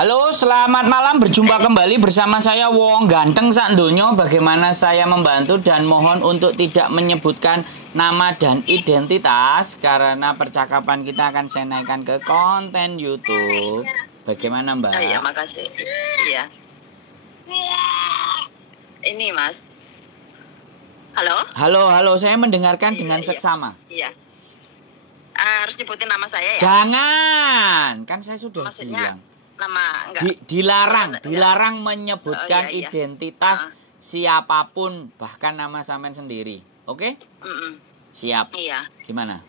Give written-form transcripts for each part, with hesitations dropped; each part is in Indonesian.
Halo, selamat malam. Berjumpa kembali bersama saya Wong Ganteng sak donya. Bagaimana saya membantu dan mohon untuk tidak menyebutkan nama dan identitas karena percakapan kita akan saya naikkan ke konten YouTube. Bagaimana, Mbak? Oh, iya, makasih. Iya. Ini, Mas. Halo? Halo, saya mendengarkan dengan Iya. seksama. Iya. Harus nyebutin nama saya ya? Jangan, kan saya sudah Maksudnya, bilang. nama enggak? Dilarang menyebutkan Oh, iya. identitas siapapun, bahkan nama sampean sendiri. Oke? Siap. Iya. Gimana?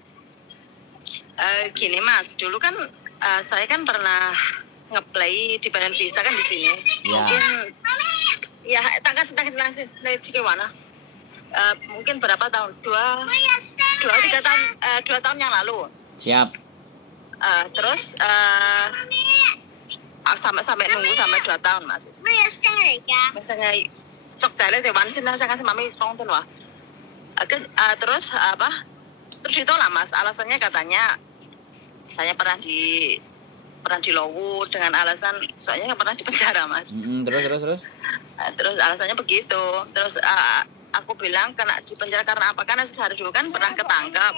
Gini, Mas. Dulu kan saya kan pernah ngeplay di Badan Visa kan di sini. Ya. Mungkin ya tanggal gimana? Mungkin berapa tahun? 2 tahun yang lalu. Siap. Terus sampai nunggu sampai 2 tahun, Mas. Misalnya cok jale dewan sih saya kasih mami konten wah. Terus ditolak, Mas. Alasannya katanya saya pernah di Lowu dengan alasan soalnya nggak pernah di penjara, Mas. Terus. Terus alasannya begitu. Terus aku bilang kena di penjara karena apa? Karena sehari dulu kan pernah ketangkap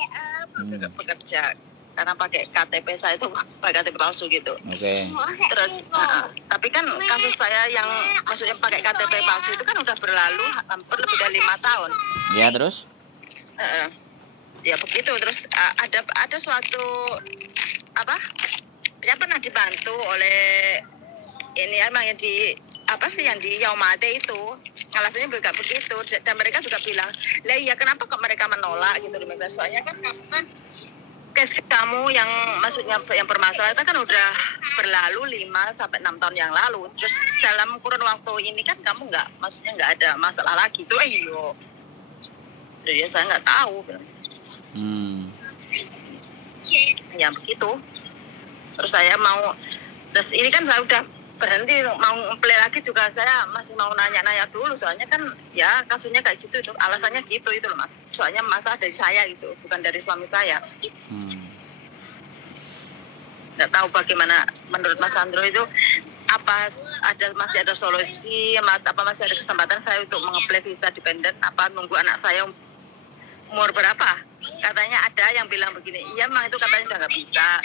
bekerja karena pakai KTP saya itu pakai KTP palsu gitu. Oke. Terus tapi kan kasus saya yang maksudnya pakai KTP palsu itu kan udah berlalu hampir lebih dari 5 tahun. Ya, terus? Ya begitu. Terus ada suatu saya pernah dibantu oleh ini emang yang di yang di Yaumate itu. Alasannya juga begitu dan mereka juga bilang, "Lah iya kenapa kok mereka menolak gitu di Medan? Soalnya kan kamu kan case kamu yang maksudnya yang bermasalah itu kan udah berlalu 5 sampai 6 tahun yang lalu. Terus dalam kurun waktu ini kan kamu nggak ada masalah lagi tuh iyo." Jadi saya nggak tahu. Ya begitu. Terus saya terus ini kan saya udah berhenti mau play lagi juga saya masih mau nanya-nanya dulu soalnya kan ya kasusnya kayak gitu itu alasannya gitu itu loh, Mas. Soalnya masalah dari saya gitu bukan dari suami saya. Nggak tahu bagaimana menurut Mas Sandro itu masih ada solusi masih ada kesempatan saya untuk mengeplay visa dependent nunggu anak saya umur berapa? Katanya ada yang bilang begini, iya memang itu katanya udah nggak bisa.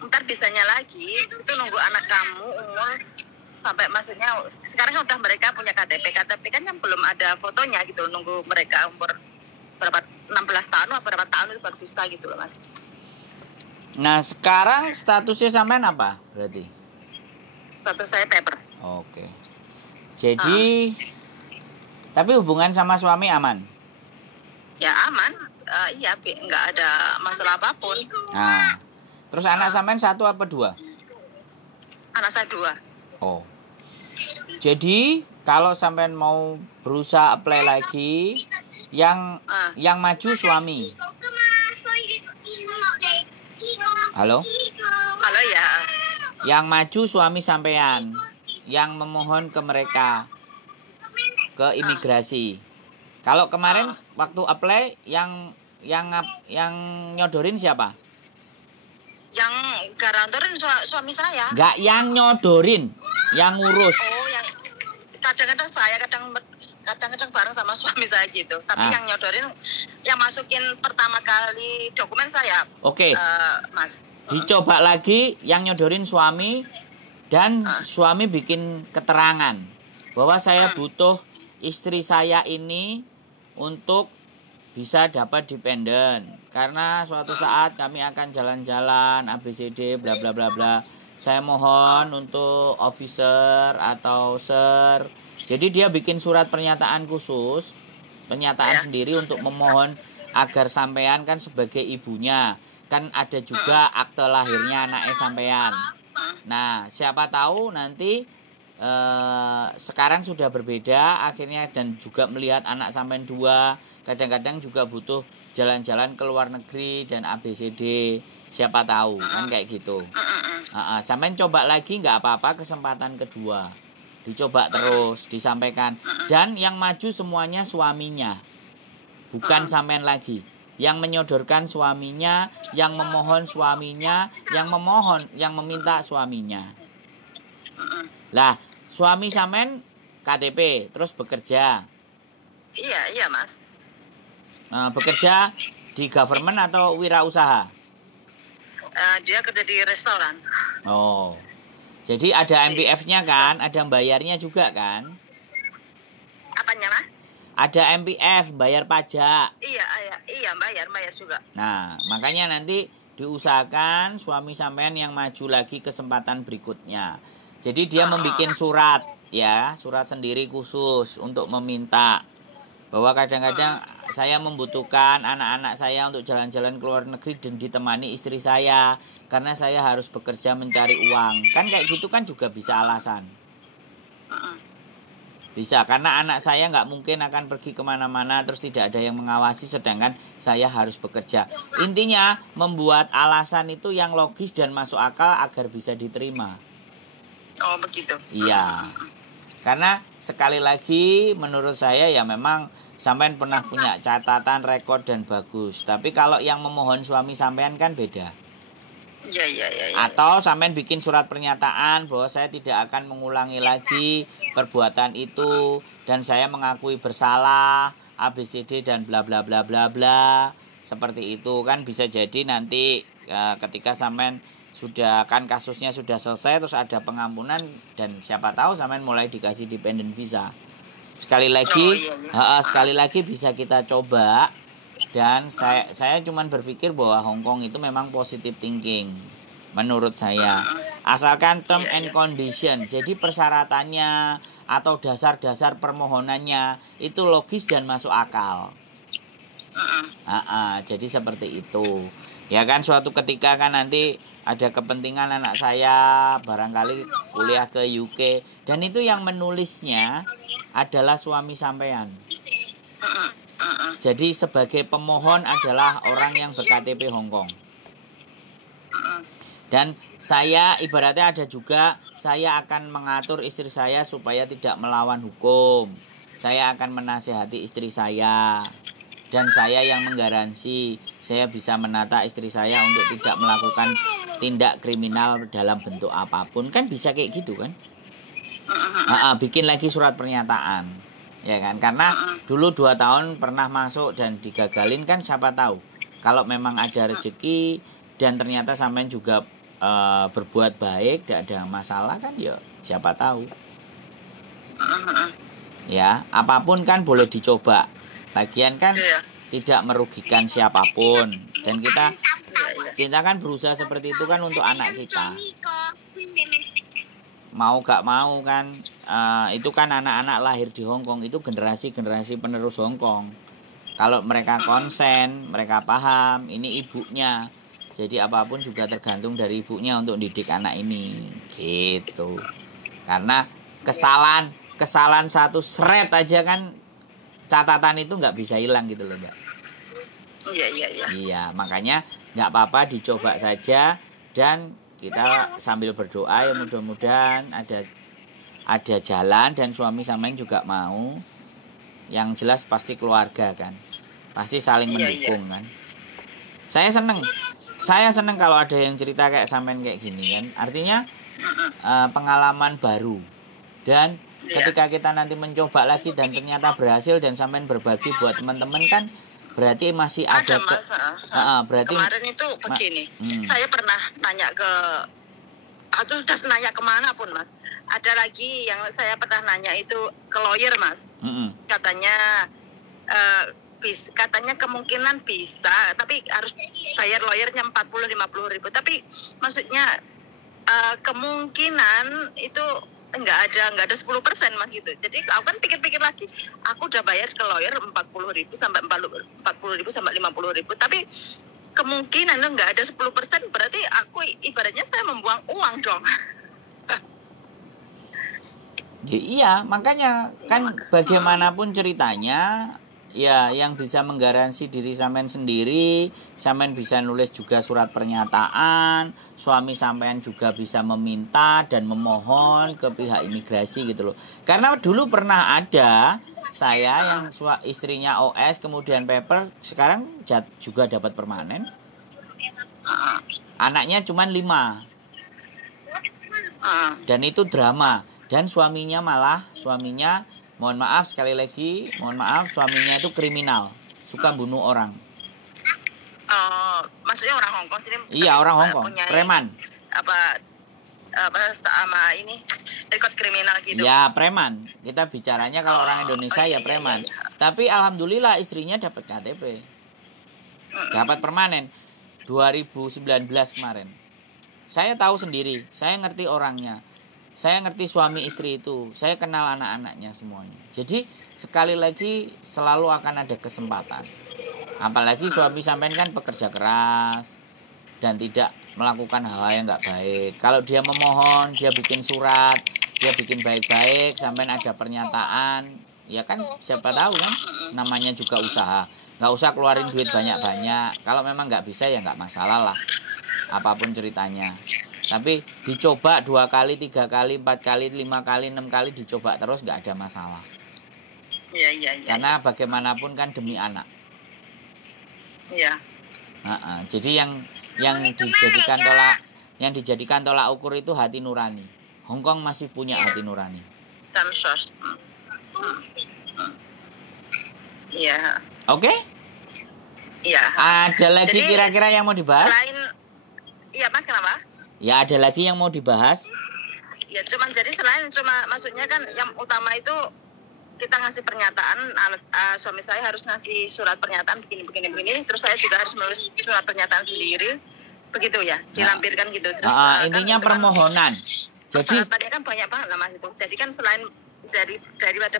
Ntar bisanya lagi itu nunggu anak kamu umur sampai maksudnya sekarang kan udah mereka punya KTP kan yang belum ada fotonya gitu, nunggu mereka umur berapa 16 tahun atau berapa tahun itu baru bisa gitu loh, Mas. Nah, sekarang statusnya sampean apa berarti? Status saya paper. Oke. Jadi tapi hubungan sama suami aman? Ya aman. Iya, nggak ada masalah apapun. Nah, terus anak sampean 1 apa 2? Anak saya 2. Oh. Jadi kalau sampean mau berusaha apply lagi, yang maju suami. Halo? Halo ya. Yang maju suami sampean, yang memohon ke mereka ke imigrasi. Kalau kemarin waktu apply yang nyodorin siapa? Yang garantorin suami saya. Enggak yang nyodorin, yang ngurus. Oh, yang kadang-kadang saya kadang-kadang bareng sama suami saya gitu. Tapi yang nyodorin yang masukin pertama kali dokumen saya. Oke. Mas. Dicoba lagi yang nyodorin suami dan suami bikin keterangan bahwa saya butuh istri saya ini untuk bisa dapat dependen karena suatu saat kami akan jalan-jalan ABCD bla bla bla bla. Saya mohon untuk officer atau sir. Jadi dia bikin surat pernyataan khusus, pernyataan sendiri untuk memohon agar sampean kan sebagai ibunya kan ada juga akte lahirnya anaknya sampean. Nah, siapa tahu nanti sekarang sudah berbeda akhirnya dan juga melihat anak sampean 2 kadang-kadang juga butuh jalan-jalan ke luar negeri dan ABCD, siapa tahu kan kayak gitu. Sampean coba lagi nggak apa-apa, kesempatan kedua dicoba terus disampaikan dan yang maju semuanya suaminya bukan sampean lagi, yang menyodorkan suaminya, yang memohon suaminya, yang meminta suaminya. Lah, suami sampean KTP terus bekerja. Iya Mas. Bekerja di government atau wirausaha? Dia kerja di restoran. Oh. Jadi ada MPF-nya kan, ada bayarnya juga kan? Apanya Mas? Ada MPF, bayar pajak. Iya bayar juga. Nah, makanya nanti diusahakan suami sampean yang maju lagi kesempatan berikutnya. Jadi dia membuat surat, ya, surat sendiri khusus untuk meminta bahwa kadang-kadang saya membutuhkan anak-anak saya untuk jalan-jalan ke luar negeri dan ditemani istri saya karena saya harus bekerja mencari uang. Kan kayak gitu kan juga bisa alasan. Bisa, karena anak saya nggak mungkin akan pergi kemana-mana terus tidak ada yang mengawasi sedangkan saya harus bekerja. Intinya membuat alasan itu yang logis dan masuk akal agar bisa diterima. Oh begitu. Iya. Karena sekali lagi menurut saya ya memang sampean pernah punya catatan, rekor dan bagus. Tapi kalau yang memohon suami sampean kan beda. Iya. Atau sampean bikin surat pernyataan bahwa saya tidak akan mengulangi lagi perbuatan itu dan saya mengakui bersalah ABCD dan bla bla bla bla bla. Seperti itu kan bisa jadi nanti ketika sampean sudah kan kasusnya sudah selesai terus ada pengampunan dan siapa tahu sampean mulai dikasih dependent visa. Sekali lagi bisa kita coba. Dan saya cuman berpikir bahwa Hong Kong itu memang positive thinking menurut saya. Asalkan term and condition, jadi persyaratannya atau dasar-dasar permohonannya itu logis dan masuk akal. Jadi seperti itu. Ya kan suatu ketika kan nanti ada kepentingan anak saya barangkali kuliah ke UK dan itu yang menulisnya adalah suami sampean. Jadi sebagai pemohon adalah orang yang ber-KTP Hong Kong. Dan saya ibaratnya ada juga saya akan mengatur istri saya supaya tidak melawan hukum. Saya akan menasihati istri saya. Dan saya yang menggaransi saya bisa menata istri saya untuk tidak melakukan tindak kriminal dalam bentuk apapun. Kan bisa kayak gitu kan? Bikin lagi surat pernyataan. Ya kan, karena dulu 2 tahun pernah masuk dan digagalin kan siapa tahu. Kalau memang ada rezeki dan ternyata sampean juga berbuat baik, tidak ada masalah kan ya siapa tahu. Ya, apapun kan boleh dicoba. Lagian kan tidak merugikan siapapun dan kita kan berusaha seperti itu kan untuk anak kita. Mau gak mau kan itu kan anak-anak lahir di Hong Kong itu generasi penerus Hong Kong. Kalau mereka konsen, mereka paham ini ibunya. Jadi apapun juga tergantung dari ibunya untuk didik anak ini gitu. Karena kesalahan satu seret aja kan catatan itu nggak bisa hilang gitu loh Mbak. Iya, makanya nggak apa-apa dicoba saja dan kita sambil berdoa ya mudah-mudahan ada jalan dan suami sampean juga mau. Yang jelas pasti keluarga kan. Pasti saling mendukung kan. Saya seneng kalau ada yang cerita kayak sampean kayak gini kan. Artinya pengalaman baru. Dan ketika kita nanti mencoba lagi dan ternyata berhasil dan sampean berbagi buat teman-teman kan berarti masih ada Mas, berarti kemarin itu begini. Saya pernah nanya atau sudah nanya kemana pun Mas. Ada lagi yang saya pernah nanya itu ke lawyer Mas. Katanya katanya kemungkinan bisa, tapi harus bayar lawyernya 40-50 ribu. Tapi maksudnya kemungkinan itu enggak ada 10% Mas gitu. Jadi aku kan pikir-pikir lagi, aku udah bayar ke lawyer 40.000 sampai 50.000 sampai 50.000. Tapi kemungkinan itu enggak ada 10%, berarti aku ibaratnya saya membuang uang dong. Ya, iya, makanya kan bagaimanapun ceritanya ya yang bisa menggaransi diri sampean sendiri, sampean bisa nulis juga surat pernyataan, suami sampean juga bisa meminta dan memohon ke pihak imigrasi gitu loh. Karena dulu pernah ada saya yang istrinya OS kemudian paper, sekarang juga dapat permanen. Anaknya cuma 5. Dan itu drama. Dan suaminya mohon maaf sekali lagi, suaminya itu kriminal, suka bunuh orang. Maksudnya orang Hong Kong sini? Iya, orang Hong Kong, preman. Apa sama ini rekod kriminal gitu? Ya, preman. Kita bicaranya kalau orang Indonesia ya preman. Iya. Tapi alhamdulillah istrinya dapat KTP. Dapat permanen 2019 kemarin. Saya tahu sendiri, saya ngerti orangnya. Saya ngerti suami istri itu. Saya kenal anak-anaknya semuanya. Jadi sekali lagi selalu akan ada kesempatan. Apalagi suami sampean kan pekerja keras dan tidak melakukan hal-hal yang nggak baik. Kalau dia memohon, dia bikin surat, dia bikin baik-baik, sampean ada pernyataan, ya kan siapa tahu kan, namanya juga usaha. Nggak usah keluarin duit banyak-banyak. Kalau memang nggak bisa ya nggak masalah lah, apapun ceritanya. Tapi dicoba 2 kali, 3 kali, 4 kali, 5 kali, 6 kali dicoba terus nggak ada masalah. Iya. Karena bagaimanapun kan demi anak. Iya. Jadi yang dijadikan tolak ukur itu hati nurani. Hong Kong masih punya hati nurani. Dan sos. Iya. Oke? Iya. Ada lagi kira-kira yang mau dibahas? Iya Mas, kenapa? Ya ada lagi yang mau dibahas? Ya maksudnya kan yang utama itu kita ngasih pernyataan, suami saya harus ngasih surat pernyataan begini, terus saya juga harus menulis surat pernyataan sendiri, begitu ya, dilampirkan gitu. Terus intinya kan permohonan. Jadi persyaratannya kan banyak banget lah Mas itu. Jadi kan selain daripada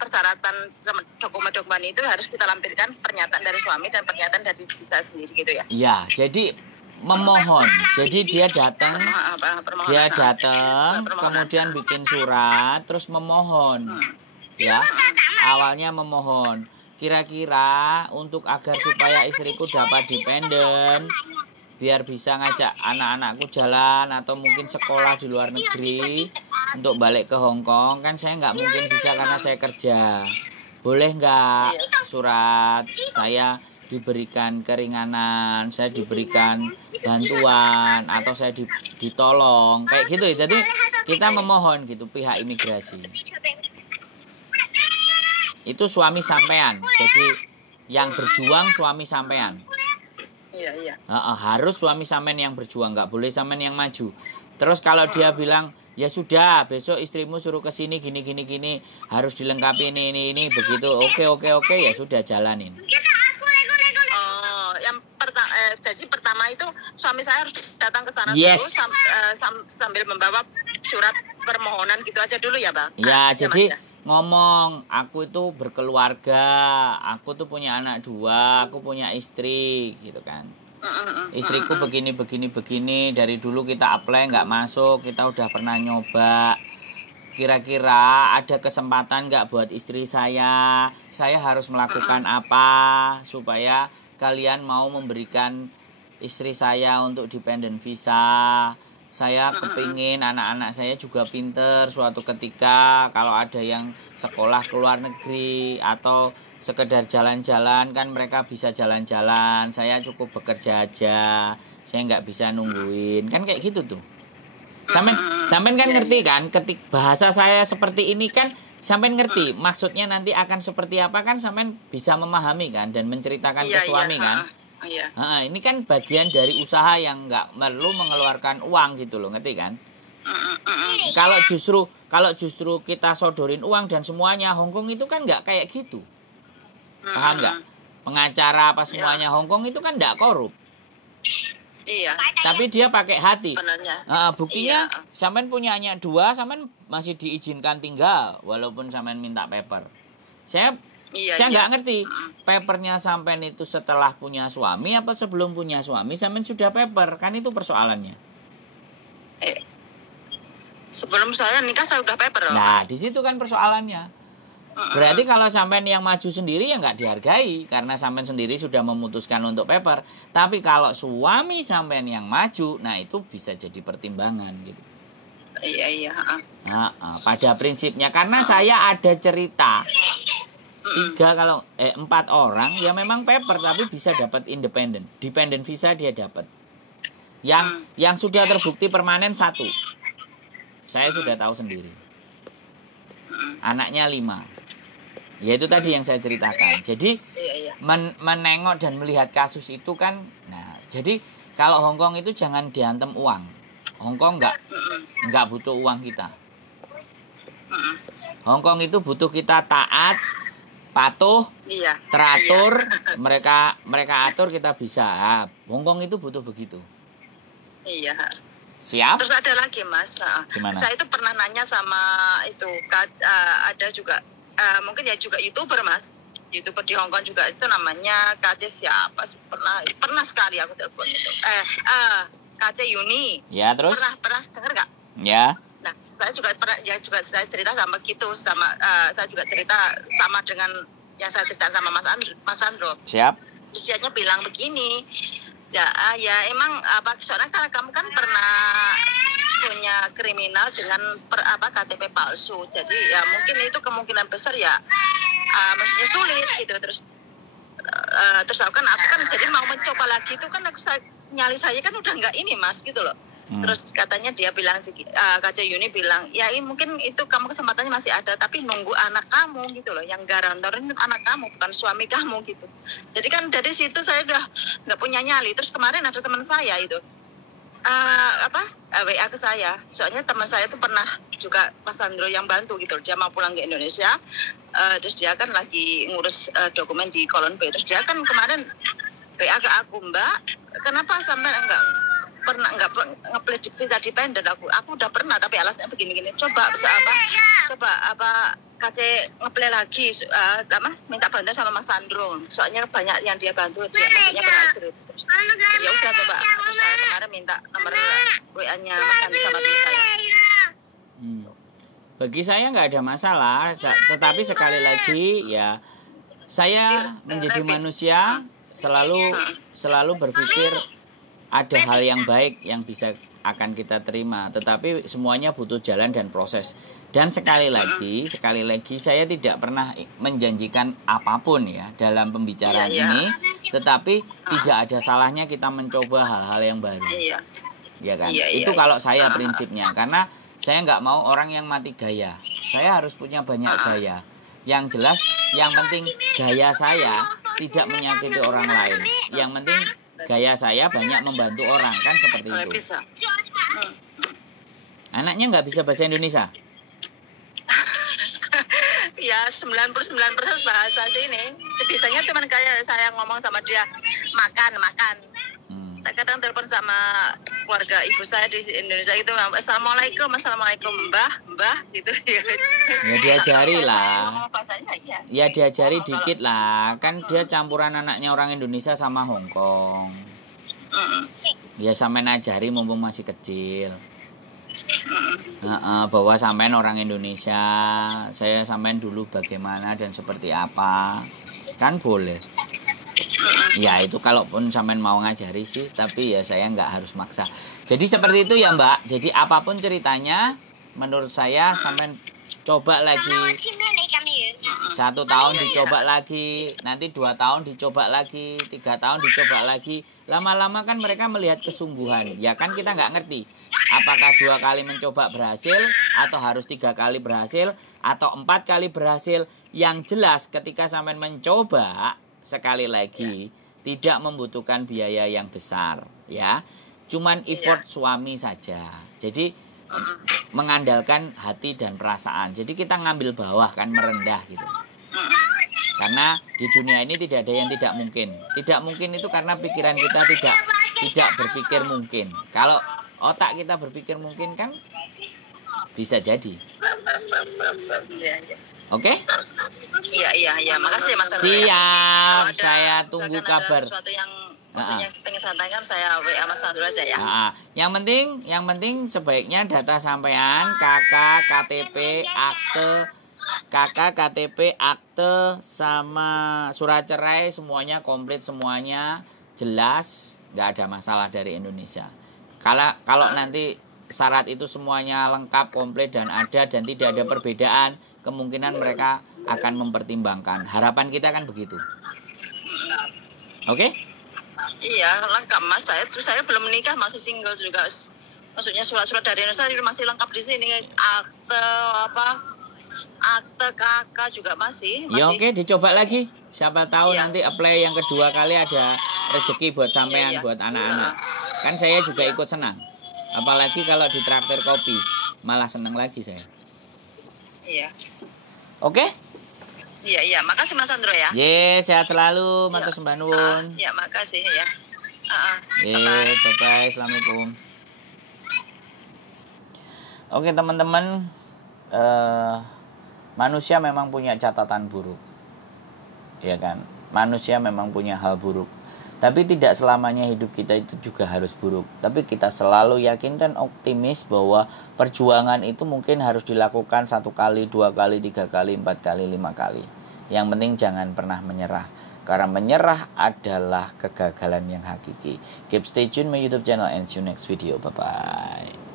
persyaratan sama dokumen-dokumen itu harus kita lampirkan pernyataan dari suami dan pernyataan dari diri saya sendiri gitu ya. Iya, jadi memohon. Jadi dia datang, kemudian bikin surat, terus memohon. Ya, awalnya memohon. Kira-kira untuk agar supaya istriku dapat dependen, biar bisa ngajak anak-anakku jalan atau mungkin sekolah di luar negeri untuk balik ke Hong Kong, kan saya nggak mungkin bisa karena saya kerja. Boleh nggak surat saya diberikan keringanan, saya diberikan bantuan, atau saya ditolong kayak gitu ya. Jadi kita memohon gitu pihak imigrasi. Itu suami sampean. Jadi yang berjuang suami sampean. Iya. Harus suami sampean yang berjuang, nggak boleh sampean yang maju. Terus kalau dia bilang, ya sudah, besok istrimu suruh ke sini gini, harus dilengkapi ini begitu. Oke, ya sudah jalanin. Jadi pertama itu suami saya harus datang ke sana dulu sambil membawa surat permohonan gitu aja dulu ya Bang. Ya, jadi ngomong, aku itu berkeluarga, aku tuh punya anak 2, aku punya istri gitu kan. Istriku begini, dari dulu kita apply nggak masuk, kita udah pernah nyoba. Kira-kira ada kesempatan nggak buat istri saya harus melakukan apa supaya kalian mau memberikan istri saya untuk dependent visa. Saya kepingin anak-anak saya juga pinter suatu ketika kalau ada yang sekolah ke luar negeri atau sekedar jalan-jalan kan mereka bisa jalan-jalan. Saya cukup bekerja aja, saya nggak bisa nungguin, kan kayak gitu tuh. Sampean kan ngerti kan, ketik bahasa saya seperti ini kan sampean ngerti maksudnya nanti akan seperti apa kan, sampean bisa memahami kan dan menceritakan ke suami kan. Ini kan bagian dari usaha yang nggak perlu mengeluarkan uang gitu loh, ngerti kan? Kalau justru kita sodorin uang dan semuanya, Hong Kong itu kan nggak kayak gitu. Paham nggak? Pengacara apa semuanya Hong Kong itu kan nggak korup. Iya. Tapi dia pakai hati. Buktinya iya. sampean punya anak 2, sampean masih diizinkan tinggal walaupun sampean minta paper. Saya nggak ngerti papernya sampean itu setelah punya suami apa sebelum punya suami sampean sudah paper, kan itu persoalannya. Sebelum saya nikah saya udah paper. Nah, di situ kan persoalannya. Berarti kalau sampean yang maju sendiri ya nggak dihargai karena sampean sendiri sudah memutuskan untuk paper. Tapi kalau suami sampean yang maju, nah itu bisa jadi pertimbangan gitu. Iya. Pada prinsipnya karena saya ada cerita 4 orang ya memang paper tapi bisa dapat dependent visa dia dapat. Yang sudah terbukti permanen 1. saya sudah tahu sendiri. Anaknya 5. Ya itu tadi yang saya ceritakan. Jadi menengok dan melihat kasus itu kan, nah jadi kalau Hongkong itu jangan diantem uang. Hongkong nggak butuh uang kita. Hongkong itu butuh kita taat, patuh, teratur, mereka atur, kita bisa. Nah, Hongkong itu butuh begitu. Iya. Siap? Terus ada lagi Mas. Gimana? Saya itu pernah nanya sama itu ada juga mungkin ya juga YouTuber Mas. YouTuber di Hongkong juga itu namanya KC siapa? Pernah sekali aku telepon itu. KC Yuni. Ya, terus? Pernah dengar nggak? Ya. Nah, saya juga saya cerita sama gitu, saya juga cerita sama dengan yang saya cerita sama Mas Andro. Siap. Terus dia bilang begini, ya emang soalnya karena kamu kan pernah punya kriminal dengan KTP palsu, jadi ya mungkin itu kemungkinan besar ya maksudnya sulit gitu. Terus aku kan jadi mau mencoba lagi itu kan nyali saya kan udah nggak ini Mas gitu loh. Terus katanya dia bilang, KC Yuni bilang, ya mungkin itu kamu kesempatannya masih ada, tapi nunggu anak kamu gitu loh, yang garantorin anak kamu, bukan suami kamu gitu. Jadi kan dari situ saya udah nggak punya nyali. Terus kemarin ada teman saya itu, WA ke saya, soalnya teman saya itu pernah juga Mas Andro yang bantu gitu, dia mau pulang ke Indonesia, terus dia kan lagi ngurus dokumen di Kolon B, terus dia kan kemarin WA ke aku, Mbak, kenapa sampai pernah nggak nge-apply visa dependent? Aku udah pernah tapi alasannya begini-gini. Coba KC nge-apply lagi, minta bantuan sama Mas Sandro. Soalnya banyak yang dia bantu, dia maksudnya berhasil. Ya udah coba. Terus saya kemarin minta nomor WA-nya Mas Sandro sama teman saya. Bagi saya nggak ada masalah, tetapi sekali lagi ya saya menjadi manusia selalu berpikir ada hal yang baik yang bisa akan kita terima, tetapi semuanya butuh jalan dan proses. Dan sekali lagi saya tidak pernah menjanjikan apapun ya dalam pembicaraan ini, tetapi tidak ada salahnya kita mencoba hal-hal yang baru. Ya kan? Itu kalau saya prinsipnya, karena saya nggak mau orang yang mati gaya. Saya harus punya banyak gaya. Yang jelas, yang penting gaya saya tidak menyakiti orang lain. Yang penting gaya saya banyak membantu orang, kan seperti itu. Anaknya nggak bisa bahasa Indonesia? Ya 99% bahasa sini. Biasanya cuma kayak saya ngomong sama dia makan. Kadang telepon sama keluarga ibu saya di Indonesia itu, assalamualaikum mbah gitu. Ya diajari lah. Ya diajari dikit lah. Kan dia campuran anaknya orang Indonesia sama Hongkong. Ya sampean ajari mumpung masih kecil. Bahwa sampean orang Indonesia, saya sampean dulu bagaimana dan seperti apa, kan boleh. Ya itu kalaupun sampean mau ngajari sih, tapi ya saya nggak harus maksa. Jadi seperti itu ya Mbak. Jadi apapun ceritanya, menurut saya sampean coba lagi 1 tahun dicoba lagi, nanti 2 tahun dicoba lagi, 3 tahun dicoba lagi. Lama-lama kan mereka melihat kesungguhan. Ya kan kita nggak ngerti apakah 2 kali mencoba berhasil, atau harus 3 kali berhasil, atau 4 kali berhasil. Yang jelas ketika sampean mencoba sekali lagi, tidak membutuhkan biaya yang besar, ya. Cuman effort suami saja. Jadi mengandalkan hati dan perasaan. Jadi kita ngambil bawah kan, merendah gitu. Karena di dunia ini tidak ada yang tidak mungkin. Tidak mungkin itu karena pikiran kita tidak berpikir mungkin. Kalau otak kita berpikir mungkin kan bisa jadi. Oke? Iya. Makasih Mas. Siap. Saya tunggu kabar. Sesuatu yang maksudnya pengen sampaikan, saya WA Mas Sandro aja ya. Yang penting sebaiknya data sampean, KTP, akte sama surat cerai semuanya komplit, semuanya jelas, nggak ada masalah dari Indonesia. Kalau nanti syarat itu semuanya lengkap, komplit dan ada dan tidak ada perbedaan, kemungkinan mereka akan mempertimbangkan. Harapan kita kan begitu. Oke? Iya, lengkap Mas. Saya belum menikah, masih single juga. maksudnya surat-surat dari Indonesia itu masih lengkap di sini, akte kakak juga masih. Ya oke, dicoba lagi. Siapa tahu Iya. nanti apply yang kedua kali ada rezeki buat sampean, Iya. buat anak-anak. Kan saya juga Iya. ikut senang. Apalagi kalau di traktir kopi, malah senang lagi saya. Iya. Oke? Iya, makasih Mas Andro ya. Ye, sehat selalu, matur Iya. sembah nuwun. Ya, makasih ya. Ye, Bye-bye. bye-bye, assalamualaikum. Oke teman-teman, manusia memang punya catatan buruk, ya kan? Manusia memang punya hal buruk, tapi tidak selamanya hidup kita itu juga harus buruk. Tapi kita selalu yakin dan optimis bahwa perjuangan itu mungkin harus dilakukan 1 kali, 2 kali, 3 kali, 4 kali, 5 kali. Yang penting jangan pernah menyerah, karena menyerah adalah kegagalan yang hakiki. Keep stay tune my YouTube channel and see you next video. Bye bye.